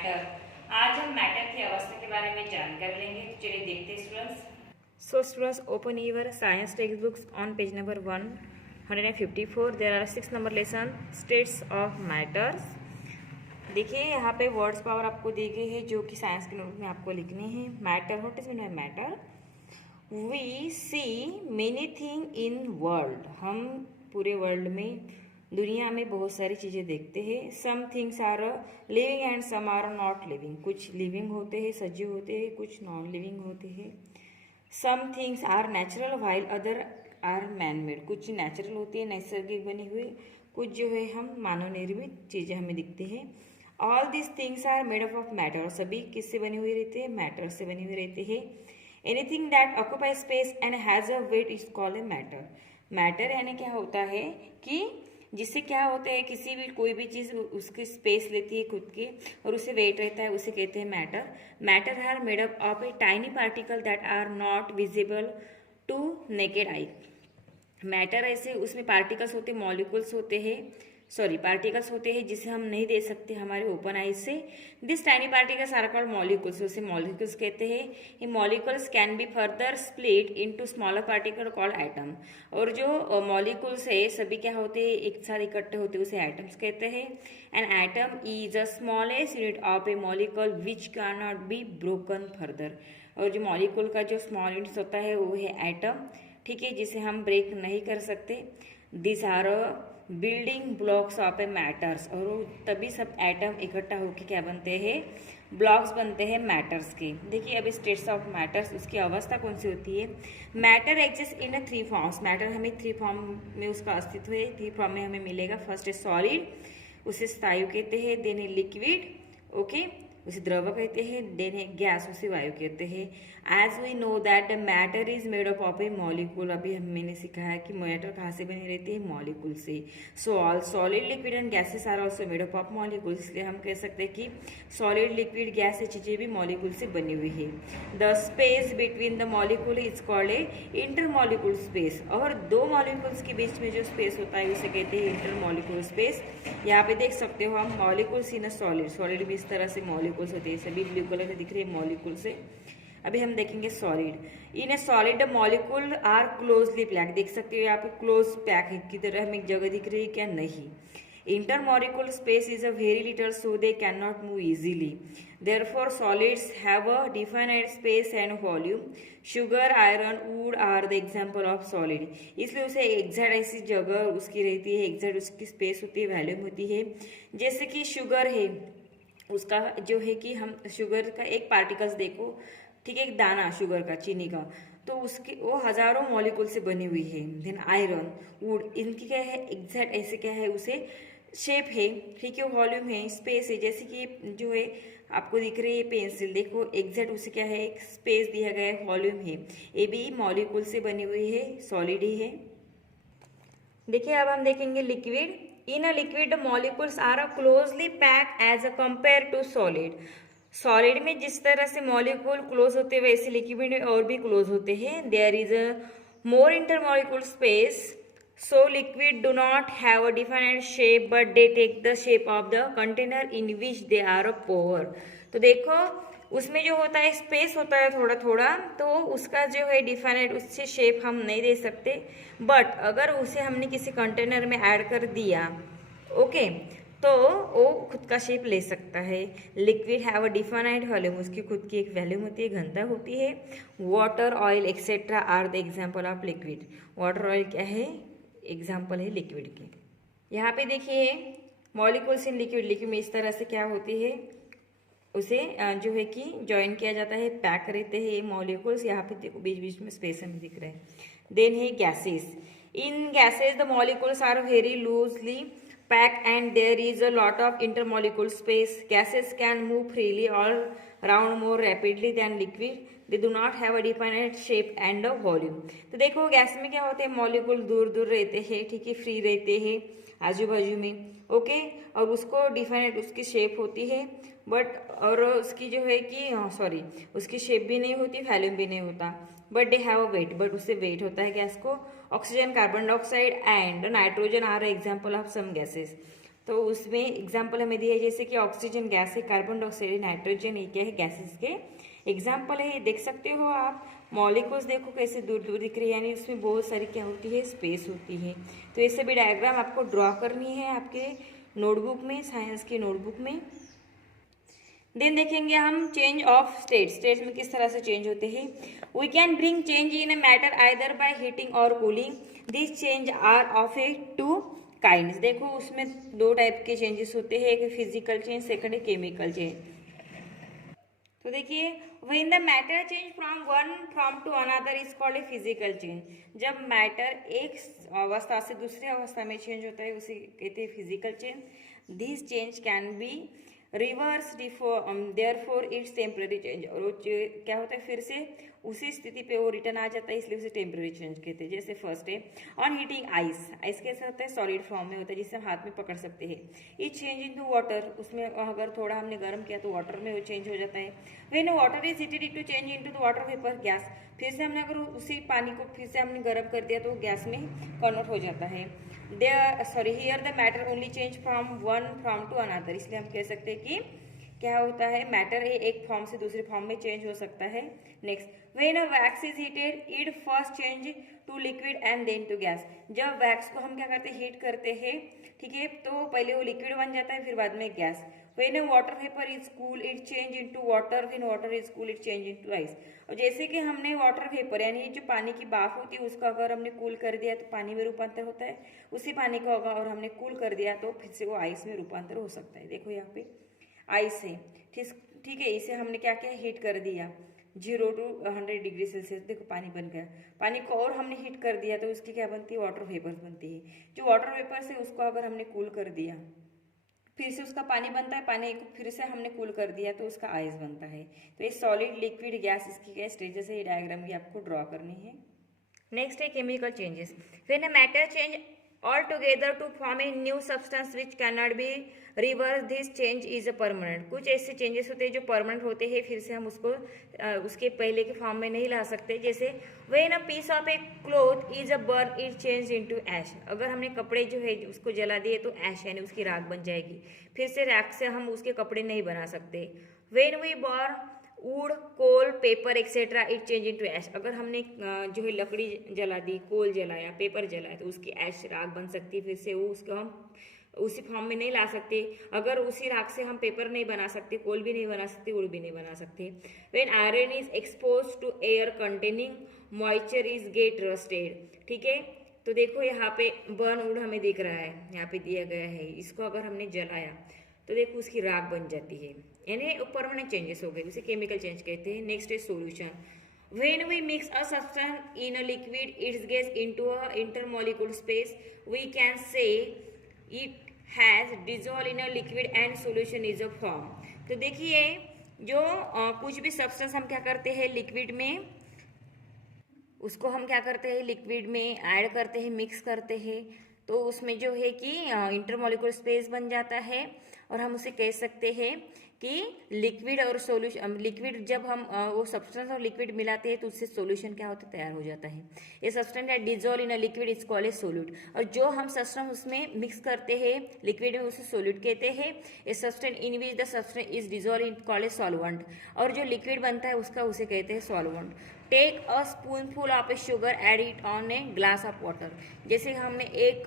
Matter. आज हम matter की अवस्था के बारे में जानकारी लेंगे। तो चलिए देखते हैं students. Students, open your science textbooks on page number 154. There are 6 number lesson states of matters. देखिए यहाँ पे वर्ड्स पावर आपको दी गई है जो कि साइंस के नोट में आपको लिखने हैं। Matter, what is mean by matter? We see many thing in world. हम पूरे वर्ल्ड में, दुनिया में बहुत सारी चीज़ें देखते हैं। Some things are living and some are not living. कुछ लिविंग होते हैं, सजीव होते हैं, कुछ नॉन लिविंग होते हैं। Some things are natural while other are man made. कुछ नेचुरल होती है, नैसर्गिक बनी हुई, कुछ जो है हम मानव निर्मित चीज़ें हमें दिखती हैं। All this things are made up of matter. सभी किससे बने हुए रहते हैं? मैटर से बने हुए रहते हैं। Anything that occupy space and has a weight is called a matter. Matter यानी क्या होता है कि जिससे क्या होता है, किसी भी कोई भी चीज़ उसकी स्पेस लेती है खुद की और उसे वेट रहता है, उसे कहते हैं matter. Matter are made up of a tiny particle that are not visible to naked eye. Matter ऐसे उसमें पार्टिकल्स होते, मॉलिक्यूल्स होते हैं, पार्टिकल्स होते हैं जिसे हम नहीं देख सकते हमारे ओपन आइज से। This tiny particles are called molecules. उसे मॉलिक्यूल्स कहते हैं। ये molecules can be further split into smaller particle called atom. और जो मॉलिक्यूल्स है सभी क्या होते हैं, एक साथ इकट्ठे होते हैं, उसे एटम्स कहते हैं। An atom is the smallest unit of a molecule which can not be broken further. और जो मॉलिक्यूल का जो स्मॉल यूनिट होता है वो है एटम, ठीक है, जिसे हम ब्रेक नहीं कर सकते। This are building blocks of a matters. और तभी सब एटम इकट्ठा होकर क्या बनते हैं? ब्लॉक्स बनते हैं मैटर्स के। देखिए अभी स्टेट्स ऑफ मैटर्स, उसकी अवस्था कौन सी होती है? Matter exist in 3 forms. Matter हमें 3 फॉर्म में उसका अस्तित्व है, 3 फॉर्म में हमें मिलेगा। फर्स्ट है सॉलिड, उसे स्थायु कहते हैं। देन है लिक्विड, ओके, उसे द्रव कहते हैं। देन है गैस, उसे वायु कहते हैं। As we know that matter is made up of a molecule. अभी मैंने सिखाया कि मैटर कहाँ से बने रहती है? मॉलिक्यूल से। So all solid, liquid and gases are also made up of molecule. इसलिए हम कह सकते हैं कि सॉलिड, लिक्विड, गैस ये चीजें भी मॉलिक्यूल से बनी हुई है। The space between the molecule is called a intermolecule space. और दो मॉलिक्यूल्स के बीच में जो स्पेस होता है उसे कहते हैं इंटरमॉलिक्यूल स्पेस। यहाँ पे देख सकते हो हम molecules in a solid. Solid भी इस तरह से मॉलिक्यूल्स होते हैं, सभी ब्लू कलर से दिख रही है मॉलिक्यूल से। अभी हम देखेंगे solid. In a solid the molecule are closely packed. देख सकते हो यहाँ पे क्लोज पैक है की तरह हमें जगह दिख रही है क्या? नहीं। Intermolecule space is a very little so they can not move easily. Therefore solids have a definite space and volume. Sugar, iron, wood are the example of solid. इसलिए उसे एग्जैक्ट ऐसी जगह उसकी रहती है, एग्जैक्ट उसकी स्पेस होती है, वॉल्यूम होती है। जैसे कि शुगर है, उसका जो है कि हम शुगर का एक पार्टिकल्स देखो, ठीक है, एक दाना शुगर का, चीनी का, तो उसके वो हजारों मॉलिक्यूल से बनी हुई है। देन आयरन, वुड, इनकी क्या है? एग्जैक्ट ऐसे क्या है? उसे शेप है, ठीक है, वॉल्यूम है, स्पेस है। जैसे कि जो है आपको दिख रही है पेंसिल, देखो एग्जैक्ट उसे क्या है? एक स्पेस दिया गया है, वॉल्यूम है। ये भी मॉलिक्यूल से बनी हुई है, सॉलिड ही है। देखिए अब हम देखेंगे liquid. In a liquid molecules are closely packed as a compare to solid. Solid में जिस तरह से मॉलिक्यूल क्लोज होते हैं वैसे लिक्विड में और भी क्लोज होते हैं। There is a more intermolecule space, so liquid do not have a defined shape but they take the shape of the container in which they are pour. तो देखो उसमें जो होता है स्पेस होता है थोड़ा थोड़ा, तो उसका जो है डिफाइनेट, उससे शेप हम नहीं दे सकते। बट अगर उसे हमने किसी कंटेनर में ऐड कर दिया, ओके, तो वो खुद का शेप ले सकता है। Liquid have a definite volume, उसकी खुद की एक वॉल्यूम होती है, घनता होती है। Water, oil etcetera are the example of liquid. Water, oil क्या है? एग्जाम्पल है लिक्विड के। यहाँ पे देखिए मॉलिक्यूल्स इन लिक्विड। लिक्विड में इस तरह से क्या होती है, उसे जो है कि ज्वाइन किया जाता है, पैक रहते हैं ये मॉलिक्यूल्स। यहाँ पे देखो बीच बीच में स्पेस हमें दिख रहे हैं। देन है gases. In gases the molecules are very loosely packed and there is a lot of intermolecule space. Gases can move freely all round more rapidly than liquid. They do not have a defined shape and a volume. तो देखो gas में क्या होते हैं, molecule दूर दूर रहते हैं, ठीक है, फ्री रहते हैं आजू बाजू में, ओके, और उसको डिफाइनेड उसकी शेप होती है, बट और उसकी जो है कि उसकी शेप भी नहीं होती, वॉल्यूम भी नहीं होता। But they have a weight, but उससे वेट होता है गैस को। Oxygen, carbon dioxide and nitrogen are example of some gases. तो उसमें एग्जाम्पल हमें दिया है जैसे कि ऑक्सीजन गैस है, कार्बन डाइऑक्साइड है, नाइट्रोजन ये क्या है, गैसेस के एग्जाम्पल है। ये देख सकते हो आप मॉलिक्यूल्स, देखो कैसे दूर दूर दिख रही है, यानी उसमें बहुत सारी क्या होती है, स्पेस होती है। तो ये सभी डायग्राम आपको ड्रॉ करनी है आपके नोटबुक में, साइंस की नोटबुक में। देन देखेंगे हम चेंज ऑफ स्टेट्स, स्टेट्स में किस तरह से चेंज होते हैं। We can bring change in a matter either by heating और cooling, this change are of a two kinds. देखो उसमें दो टाइप के चेंजेस होते हैं, एक फिजिकल चेंज, सेकंड है केमिकल चेंज। तो देखिए when the matter change from one form to another is called a physical change. जब मैटर एक अवस्था से दूसरी अवस्था में चेंज होता है उसे कहते हैं physical change. This change can be reverse therefore it's temporary change. और वो क्या होता है, फिर से उसी स्थिति पे वो रिटर्न आ जाता है, इसलिए उसे टेम्पररी चेंज कहते हैं। जैसे फर्स्ट है ऑन हीटिंग आइस, आइस कैसा होता है, सॉलिड फॉर्म में होता है जिसे हम हाथ में पकड़ सकते हैं। It change into water, उसमें अगर थोड़ा हमने गर्म किया तो वाटर में वो चेंज हो जाता है। When water is heated it to change into the water vapour gas, फिर से हमने अगर उसी पानी को फिर से हमने गर्म कर दिया तो गैस में कन्वर्ट हो जाता है। Here the matter only change from one form to another, इसलिए हम कह सकते हैं कि क्या होता है, मैटर एक फॉर्म से दूसरे फॉर्म में चेंज हो सकता है। Next when a wax is heated it first change to liquid and then to gas. जब वैक्स को हम क्या करते हैं, हीट करते हैं, ठीक है, तो पहले वो लिक्विड बन जाता है फिर बाद में gas. When a water vapour is cool it change into water, when water is cool it change into ice. और जैसे कि हमने वाटर वेपर यानी जो पानी की भाप होती है उसको अगर हमने कूल कर दिया तो पानी में रूपांतर होता है, उसी पानी को अगर हमने कूल कर दिया तो फिर से वो आइस में रूपांतर हो सकता है। देखो यहाँ पे आइस है, ठीक है, इसे हमने क्या किया, हीट कर दिया 0 to 100 डिग्री सेल्सियस, देखो पानी बन गया। पानी को और हमने हीट कर दिया तो उसकी क्या बनती है, वाटर वेपर्स बनती है। जो वाटर वेपर्स है उसको अगर हमने कूल कर दिया फिर से उसका पानी बनता है, पानी को फिर से हमने कूल कर दिया तो उसका आइस बनता है। तो ये सॉलिड लिक्विड गैस इसकी क्या स्टेजेस है, ये डायग्राम भी आपको ड्रॉ करनी है। नेक्स्ट है chemical changes. When a matter change all together to form a new substance which can not be reverse, this change is a permanent. कुछ ऐसे चेंजेस होते हैं जो परमानेंट होते हैं, फिर से हम उसको उसके पहले के फॉर्म में नहीं ला सकते। जैसे when a piece of a cloth is a burn it change into ash. अगर हमने कपड़े जो है उसको जला दिए तो ऐश यानी उसकी राख बन जाएगी, फिर से राख से हम उसके कपड़े नहीं बना सकते। When we burn wood coal paper etcetera it change into ash. अगर हमने जो है लकड़ी जला दी, कोल जलाया, पेपर जलाया तो उसकी ऐश राख बन सकती है, फिर से वो उसको हम उसी फॉर्म में नहीं ला सकते। अगर उसी राख से हम पेपर नहीं बना सकते, कोल भी नहीं बना सकते, वुड भी नहीं बना सकते। When iron is expose to air containing moisture is get rusted, ठीक है। तो देखो यहाँ पे बर्न वुड हमें दिख रहा है, यहाँ पे दिया गया है, इसको अगर हमने जलाया तो देखो उसकी राख बन जाती है, यानी परमानेंट चेंजेस हो गए, उसे केमिकल चेंज कहते हैं। Next is solution. When we mix a substance in a liquid, it gets into a intermolecular space. We can say it has dissolved in a liquid and solution is a form. तो देखिए जो कुछ भी substance हम क्या करते हैं liquid में, उसको हम क्या करते हैं लिक्विड में ऐड करते हैं, मिक्स करते हैं, तो उसमें जो है कि इंटरमोलिकुलर स्पेस बन जाता है और हम उसे कह सकते हैं कि लिक्विड और सोल्यूशन। लिक्विड जब हम वो सब्सटेंस और लिक्विड मिलाते हैं तो उससे सोल्यूशन क्या होता है, तैयार हो जाता है। ये सब्सटेंस है dissolve in a liquid is called A solute. और जो हम सब्सटेंस उसमें मिक्स करते हैं लिक्विड में उसे सोल्यूट कहते हैं। A substance in which the substance is dissolve in called a solvent. और जो लिक्विड बनता है उसका उसे कहते हैं solvent. Take a spoonful of a sugar add it on a glass of water. जैसे हमने एक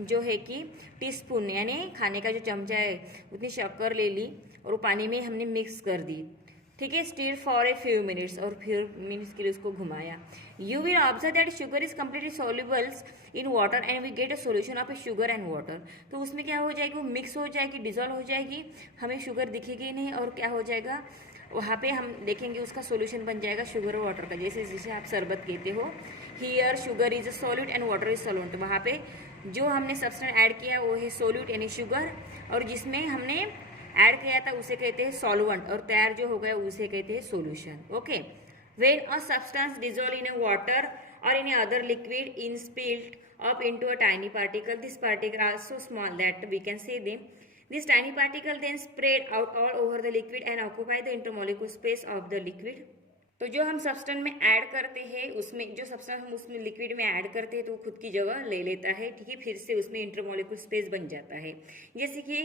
जो है कि टीस्पून यानी खाने का जो चमचा है उतनी शक्कर ले ली और वो पानी में हमने मिक्स कर दी, ठीक है। Stir for a few minutes, और फ्यू मिनट्स के लिए उसको घुमाया। You will observe that sugar is completely solubles in water and we get a solution of a sugar and water. तो उसमें क्या हो जाएगी, वो मिक्स हो जाएगी, डिजोल्व हो जाएगी, हमें शुगर दिखेगी नहीं, और क्या हो जाएगा वहाँ पे हम देखेंगे उसका सोल्यूशन बन जाएगा शुगर और वाटर का। जैसे जिसे आप शरबत कहते हो, here sugar is a solute and water is solvent. वहाँ पे जो हमने सब्सटेंस ऐड किया वो है सॉल्यूट यानी शुगर, और जिसमें हमने ऐड किया था उसे कहते हैं सॉल्वेंट, और तैयार जो हो गया उसे कहते हैं solution. Okay. When a substance dissolve in a water or in other liquid in spilled up into a tiny particle, this particle are so small that we can see them. This tiny particle then spread out all over the liquid and occupy the intermolecular space of the liquid. तो जो हम substance में add करते हैं उसमें जो substance हम उसमें लिक्विड में ऐड करते हैं तो वो खुद की जगह ले लेता है, ठीक है, फिर से उसमें इंटरमोलिक्यूल स्पेस बन जाता है। जैसे कि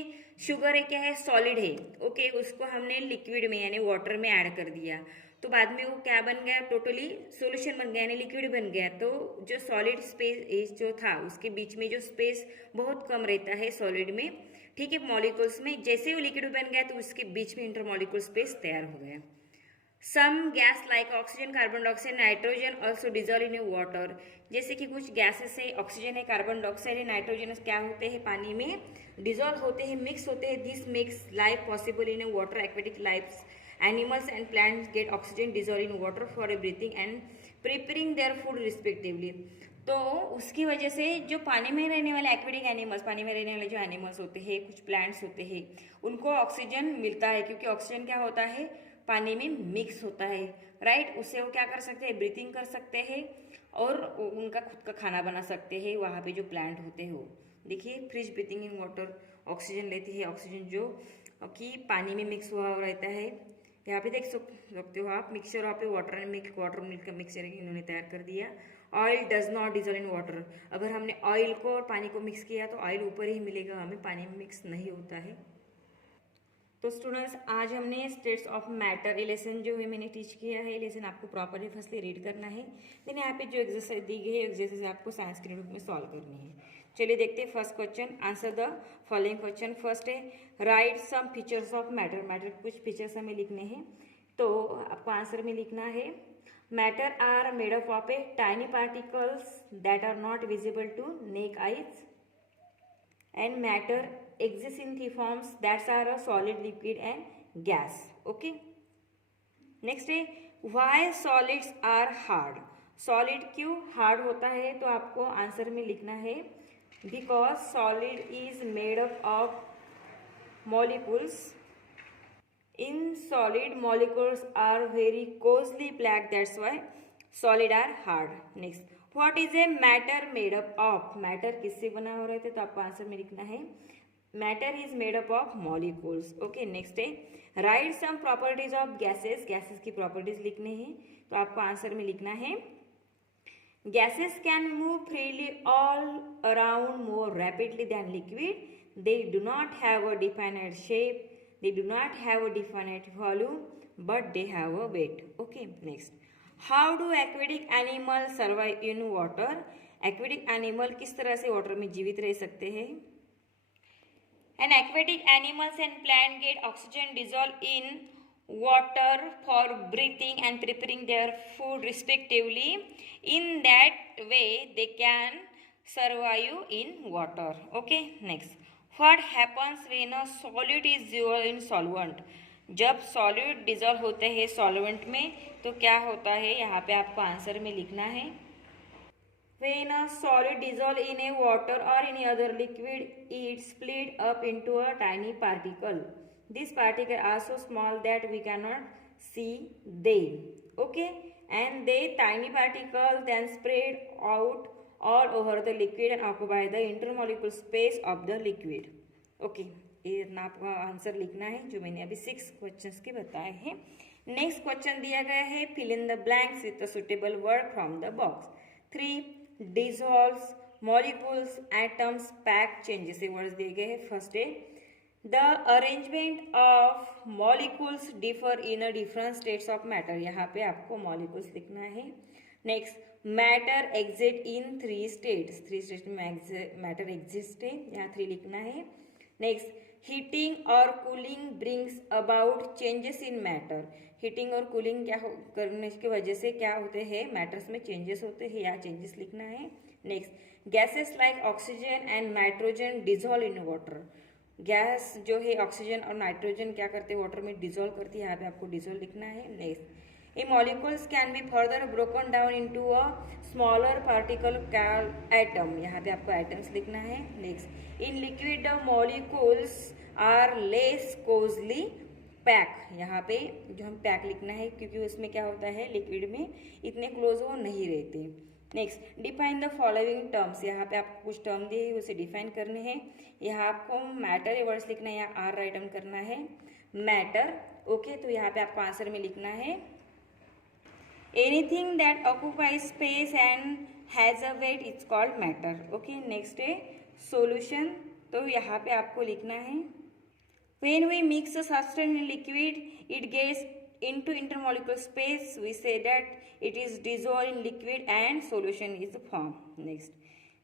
शुगर है, क्या है, सॉलिड है, ओके, उसको हमने लिक्विड में यानी वाटर में ऐड कर दिया तो बाद में वो क्या बन गया, टोटली सोल्यूशन बन गया यानी लिक्विड बन गया। तो जो सॉलिड स्पेस जो था उसके बीच में जो स्पेस बहुत कम रहता है सॉलिड में, ठीक है, मॉलिक्यूल्स में, जैसे वो लिक्विड बन गया तो उसके बीच में इंटरमोलिक्यूल स्पेस तैयार हो गया। Some gas like oxygen, carbon dioxide, nitrogen also dissolve in water. जैसे कि कुछ गैसेस है, ऑक्सीजन है, कार्बन डाइऑक्साइड है, नाइट्रोजन क्या होते हैं, पानी में डिजॉल्व होते हैं, मिक्स होते हैं। This makes life possible in water. Aquatic life animals and plants gate oxygen dissolve in water for breathing and preparing their food respectively. तो उसकी वजह से जो पानी में रहने वाले एक्वेटिक एनिमल्स, पानी में रहने वाले जो एनिमल्स होते हैं, कुछ प्लांट्स होते हैं, उनको ऑक्सीजन मिलता है क्योंकि ऑक्सीजन क्या होता है, पानी में मिक्स होता है, राइट। उससे वो क्या कर सकते हैं, ब्रीथिंग कर सकते हैं और उनका खुद का खाना बना सकते हैं। वहाँ पे जो प्लांट होते हैं वो देखिए, fish breathing in water, oxygen लेती है, ऑक्सीजन जो कि पानी में मिक्स हुआ रहता है। यहाँ पे देख सकते हो आप, मिक्सचर वहाँ पे water and milk, water milk का मिक्सचर इन्होंने तैयार कर दिया। Oil does not dissolve in water. अगर हमने ऑयल को और पानी को मिक्स किया तो ऑयल ऊपर ही मिलेगा, हमें पानी में मिक्स नहीं होता है। तो स्टूडेंट्स आज हमने स्टेट्स ऑफ मैटर, ये लेसन जो है मैंने टीच किया है, लेसन आपको प्रॉपरली फर्स्टली रीड करना है, देन यहाँ पे जो एक्सरसाइज दी गई है एक्सरसाइज आपको साइंस के बुक में सॉल्व करनी है। चलिए देखते हैं first question, answer the following question. First है write some features of matter. Matter के कुछ फीचर्स हमें लिखने हैं, तो आपको आंसर में लिखना है matter are made up of a tiny particles that are not visible to naked eyes and matter exists in three forms that are a solid, liquid and gas. Okay, next है why solids are hard। solid क्यों hard होता है, तो आपको answer में लिखना है because solid is made up of molecules। in solid molecules are very closely packed, that's why solid are hard। next what is a matter made up of. Matter किससे बना हो रहे थे, तो आपको आंसर में लिखना है matter is made up of molecules. Okay, next है write some properties of gases. Gases की प्रॉपर्टीज लिखने हैं, तो आपको आंसर में लिखना है gases can move freely all around more rapidly than liquid. They do not have a definite shape, they do not have a definite volume, but they have a weight. Okay, next how do aquatic animal survive in water. Aquatic animal किस तरह से water में जीवित रह सकते हैं। And aquatic animals and plant gate oxygen dissolve in water for breathing and preparing their food respectively. In that way they can survive in water. Okay, next what happens when a solid is dissolved in solvent. जब solid dissolve होते हैं solvent में तो क्या होता है, यहाँ पे आपको आंसर में लिखना है when a solid dissolve in a water or any other liquid it split up into a tiny particle. These particles are so small that we cannot see them. Okay, and they tiny particles then spread out all over the liquid and occupy the intermolecular space of the liquid. Okay, ये इतना आपका answer लिखना है जो मैंने अभी 6 questions के बताए हैं। नेक्स्ट क्वेश्चन दिया गया है fill in the blanks with the suitable word from the box. 3 dissolves molecules atoms pack changes से वर्ड्स दिए गए हैं। फर्स्ट है the arrangement of molecules differ in a different states of matter. यहाँ पे आपको मॉलिक्यूल्स लिखना है। Next matter exist in 3 states. 3 states में मैटर एग्जिस्ट है, यहाँ 3 लिखना है। नेक्स्ट हीटिंग और cooling brings about changes in matter. Heating और कूलिंग क्या करने की वजह से क्या होते हैं, मैटर्स में चेंजेस होते हैं, यहाँ चेंजेस लिखना है। Next gases like oxygen and nitrogen dissolve in water. Gas जो है ऑक्सीजन और नाइट्रोजन क्या करते हैं, वाटर में डिजॉल्व करती है, यहाँ पे आपको डिजॉल्व लिखना है। Next a molecules can be further broken down into a smaller particle called atom. यहाँ पे आपको एटम्स लिखना है। Next in liquid the molecules are less closely pack. यहाँ पे जो हम पैक लिखना है क्योंकि उसमें क्या होता है, लिक्विड में इतने क्लोज वो नहीं रहते। Next define the following terms. यहाँ पे आपको कुछ टर्म दिए उसे डिफाइन करने हैं। यहाँ आपको मैटर वर्ड्स लिखना है, यहाँ आर राइट डाउन करना है मैटर। ओके, तो यहाँ पे आपको आंसर में लिखना है anything that occupies space and has a weight is called matter. Okay, next है सोल्यूशन। तो यहाँ पे आपको लिखना है when we mix a substance in liquid it gets into intermolecular space, we say that it is dissolved in liquid and solution is formed। next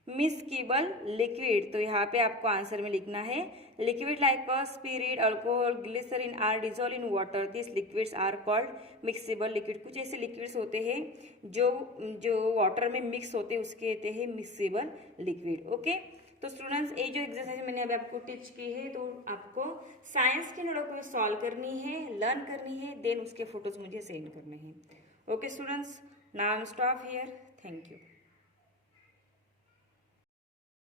miscible liquid, तो यहाँ पे आपको आंसर में लिखना है liquid like a spirit, alcohol, glycerin are dissolved in water, these liquids are called miscible liquid। कुछ ऐसे liquids होते हैं जो वाटर में मिक्स होते हैं, उसके कहते हैं miscible liquid। ओके, तो स्टूडेंट्स ये जो एक्सरसाइज मैंने अभी आपको टीच की है, तो आपको साइंस के नोट को सॉल्व करनी है, लर्न करनी है, देन उसके फोटोज मुझे सेंड करने हैं। Okay students, now stop here, thank you.